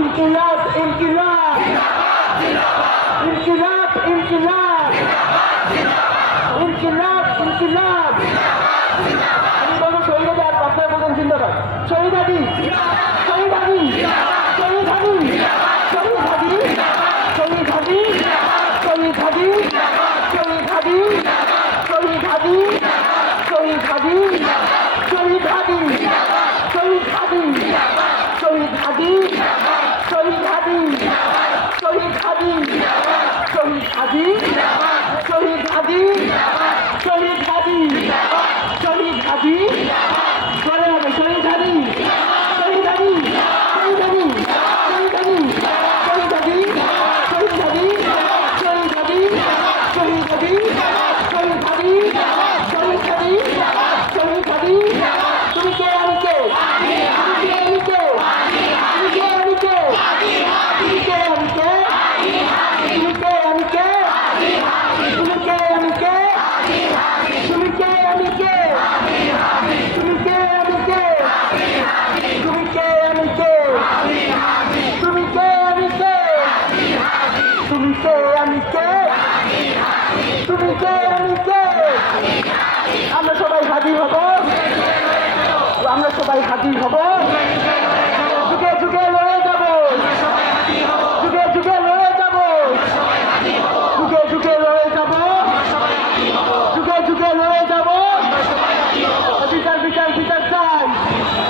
ইনকিলাব ইনকিলাব ইনকিলাব ইনকিলাব ইনকিলাব ইনকিলাব আমি বলবো শহীদ আর আপনারা বলুন জিন্দাবাদ শহীদ হাদি শহীদ হাদি শহীদ হাদি শহীদ হাদি শহীদ হাদি শহীদ হাদি শহীদ হাদি শহীদ হাদি শহীদ হাদি শহীদ হাদি শহীদ হাদি শহীদ হাদি শহীদ হাদি শহীদ হাদি শহীদ হাদি শহীদ হাদি শহীদ হাদি শহীদ হাদি বলে হবে শহীদ হাদি শহীদ হাদি শহীদ হাদি শহীদ হাদি শহীদ হাদি শহীদ হাদি শহীদ হাদি শহীদ হাদি শহীদ হাদি শহীদ হাদি শহীদ হাদি তুমি কে আমি কে তুমি কে আমি কে তুমি কে আমি কে তুমি কে আমি কে তুমি কে আমি কে তুমি কে আমি কে তুমি কে আমি কে তুমি কে আমি কে তুমি কে আমি কে তুমি কে আমি কে তুমি কে আমি কে আমরা সবাই হাজির হব আমরা সবাই হাজির হব